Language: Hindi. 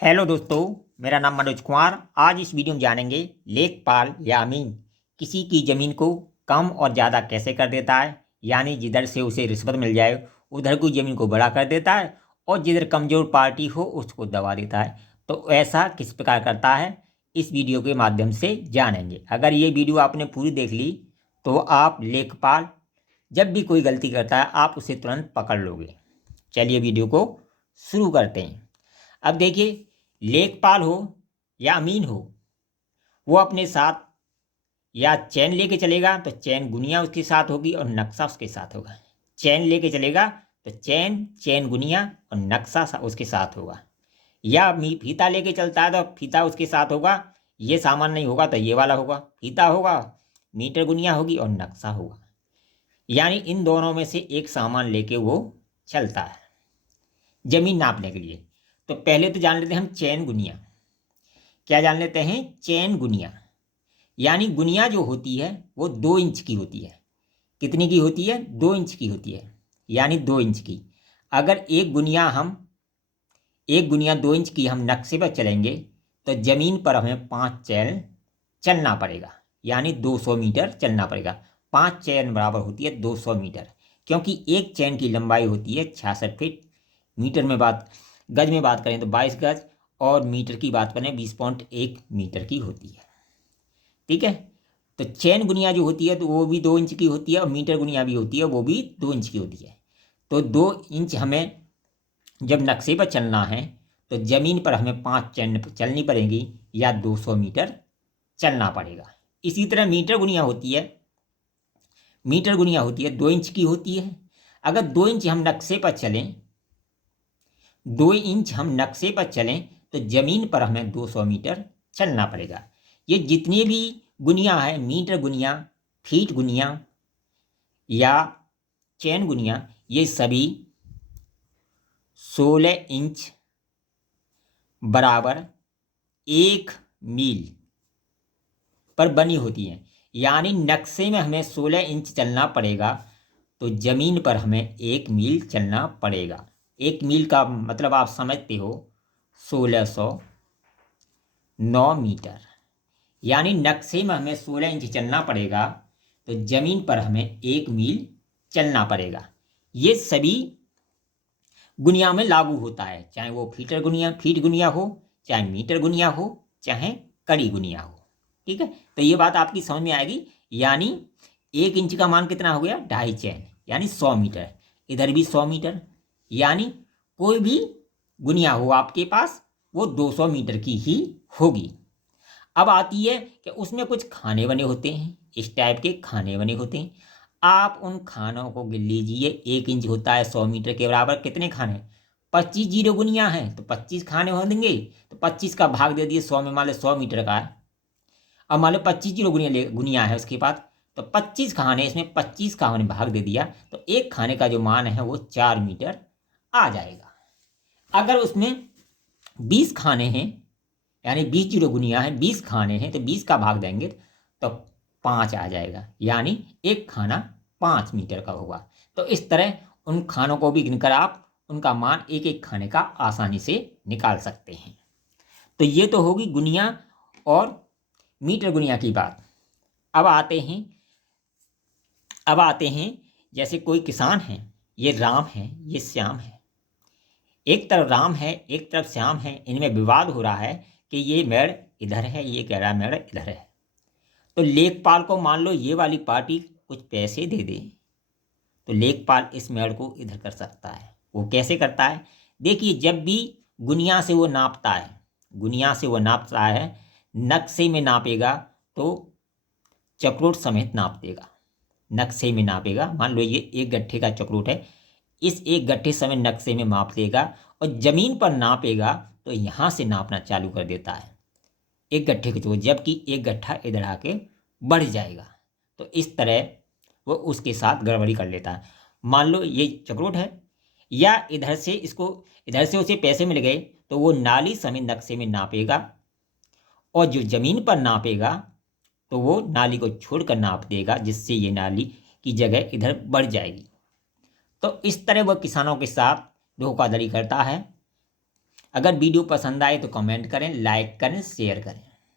हेलो दोस्तों, मेरा नाम मनोज कुमार। आज इस वीडियो में जानेंगे लेखपाल या अमीन किसी की ज़मीन को कम और ज़्यादा कैसे कर देता है। यानी जिधर से उसे रिश्वत मिल जाए उधर की ज़मीन को बड़ा कर देता है और जिधर कमज़ोर पार्टी हो उसको दबा देता है। तो ऐसा किस प्रकार करता है, इस वीडियो के माध्यम से जानेंगे। अगर ये वीडियो आपने पूरी देख ली तो आप लेखपाल जब भी कोई गलती करता है आप उसे तुरंत पकड़ लोगे। चलिए वीडियो को शुरू करते हैं। अब देखिए, लेखपाल हो या अमीन हो, वो अपने साथ या चैन लेके चलेगा तो चैन गुनिया उसके साथ होगी और नक्शा उसके साथ होगा। चैन लेके चलेगा तो चैन चैन गुनिया और नक्शा उसके साथ होगा। या फीता लेके चलता है तो फीता उसके साथ होगा। ये सामान नहीं होगा तो ये वाला होगा, फीता होगा, मीटर गुनिया होगी और नक्शा होगा। यानी इन दोनों में से एक सामान लेके वो चलता है जमीन नापने के लिए। तो पहले तो जान लेते हैं हम चैन गुनिया। क्या जान लेते हैं? चैन गुनिया। यानी गुनिया जो होती है वो 2 इंच की होती है। कितनी की होती है? 2 इंच की होती है। यानी 2 इंच की। अगर एक गुनिया 2 इंच की हम नक्शे पर चलेंगे तो जमीन पर हमें 5 चैन चलना पड़ेगा। यानी 200 मीटर चलना पड़ेगा। 5 चैन बराबर होती है 200 मीटर। क्योंकि एक चैन की लंबाई होती है 66 फीट। मीटर में बात गज में बात करें तो 22 गज, और मीटर की बात करें 20.1 मीटर की होती है। ठीक है। तो चैन गुनिया जो होती है तो वो भी 2 इंच की होती है और मीटर गुनिया भी होती है, वो भी 2 इंच की होती है। तो 2 इंच हमें जब नक्शे पर चलना है तो जमीन पर हमें 5 चैन चलनी पड़ेगी या 200 मीटर चलना पड़ेगा। इसी तरह मीटर गुनिया होती है 2 इंच की होती है। अगर 2 इंच हम नक्शे पर चलें 2 इंच हम नक्शे पर चलें तो जमीन पर हमें 200 मीटर चलना पड़ेगा। ये जितने भी गुनिया है, मीटर गुनिया, फीट गुनिया या चैन गुनिया, ये सभी 16 इंच बराबर 1 मील पर बनी होती हैं। यानी नक्शे में हमें 16 इंच चलना पड़ेगा तो जमीन पर हमें 1 मील चलना पड़ेगा। 1 मील का मतलब आप समझते हो 1609 मीटर। यानी नक्शे में हमें 16 इंच चलना पड़ेगा तो जमीन पर हमें 1 मील चलना पड़ेगा। ये सभी गुनिया में लागू होता है, चाहे वो फीट गुनिया हो, चाहे मीटर गुनिया हो, चाहे कड़ी गुनिया हो। ठीक है। तो ये बात आपकी समझ में आएगी। यानी 1 इंच का मान कितना हो गया? 2.5 चैन, यानी 100 मीटर। इधर भी 100 मीटर। यानी कोई भी गुनिया हो आपके पास वो 200 मीटर की ही होगी। अब आती है कि उसमें कुछ खाने बने होते हैं, इस टाइप के खाने बने होते हैं। आप उन खानों को गिन लीजिए। 1 इंच होता है 100 मीटर के बराबर। कितने खाने? 25 जीरो गुनिया हैं तो 25 खाने हो देंगे। तो 25 का भाग दे दिए 100 में, मान लो 100 मीटर का है। अब मान लो 25 जीरो गुनिया है उसके बाद, तो 25 खाने, इसमें 25 का हमने भाग दे दिया तो एक खाने का जो मान है वो 4 मीटर आ जाएगा। अगर उसमें 20 खाने हैं, यानी 20 जीरो गुनिया है, 20 खाने हैं, तो 20 का भाग देंगे तो 5 आ जाएगा। यानी एक खाना 5 मीटर का होगा। तो इस तरह उन खानों को भी गिनकर आप उनका मान एक एक खाने का आसानी से निकाल सकते हैं। तो ये तो होगी गुनिया और मीटर गुनिया की बात। अब आते हैं अब आते हैं जैसे कोई किसान है, ये राम है, ये श्याम है। एक तरफ राम है, एक तरफ श्याम है। इनमें विवाद हो रहा है कि ये मेड़ इधर है, ये कह रहा है मेड़ इधर है। तो लेखपाल को मान लो ये वाली पार्टी कुछ पैसे दे दे तो लेखपाल इस मेड़ को इधर कर सकता है। वो कैसे करता है? देखिए, जब भी गुनिया से वो नापता है, नक्शे में नापेगा तो चक्रोट समेत नाप देगा। नक्शे में नापेगा, मान लो ये एक गट्ठे का चक्रोट है, इस एक गट्ठे समेत नक्शे में माप देगा। और जमीन पर नापेगा तो यहाँ से नापना चालू कर देता है एक गट्ठे के चक्रोट, जबकि एक गट्ठा इधर आके बढ़ जाएगा। तो इस तरह वो उसके साथ गड़बड़ी कर लेता है। मान लो ये चक्रोट है, या इधर से उसे पैसे मिल गए तो वो नाली समेत नक्शे में नापेगा, और जो जमीन पर नापेगा तो वो नाली को छोड़कर नाप देगा, जिससे ये नाली की जगह इधर बढ़ जाएगी। तो इस तरह वह किसानों के साथ धोखाधड़ी करता है अगर वीडियो पसंद आए तो कमेंट करें, लाइक करें, शेयर करें।